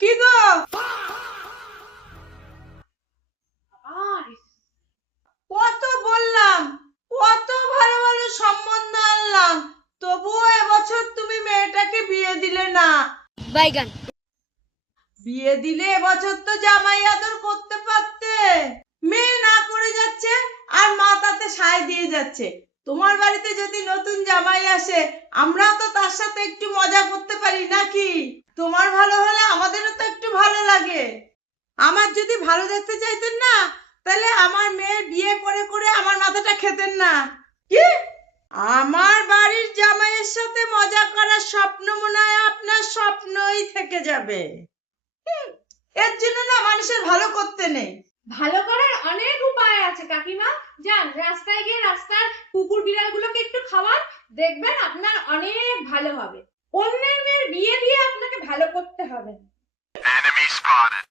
কি গো? কত বললাম, কত ভালো ভালো সম্বন্ধ আনলাম, তবুও এবছর তুমি মেয়েটাকে বিয়ে দিলে না। বাইগান। বিয়ে দিলে এবছর তো জামাই আদর করতে পারতে। মেয়ে না করে যাচ্ছে আর মা তাতে সায় দিয়ে যাচ্ছে। তোমার বাড়িতে যদি নতুন জামাই আসে, আমরাও তো তার সাথে একটু মজা করতে পারি নাকি? তোমার ভালো হলে আমাদেরও তো একটু ভালো লাগে। আমার যদি ভালো দেখতে চাইতেন না, তাহলে আমার মেয়ের বিয়ে করে করে আমার মাথাটা খেতেন না। কি? আমার বাড়ির জামাইয়ের সাথে মজা করার স্বপ্ন মনে হয় আপনার স্বপ্নই থেকে যাবে। এর জন্য না মানুষের ভালো করতে নেই। ভালো করার অনেক উপায় আছে কাকিমা। যান রাস্তায় গিয়ে রাস্তার কুকুর বিড়ালগুলোকে একটু খাওয়ান, দেখবেন আপনার অনেক ভালো হবে। অন্যের মেয়ের বিয়ে দিয়ে আপনাকে ভালো করতে হবে না। Enemy spotted.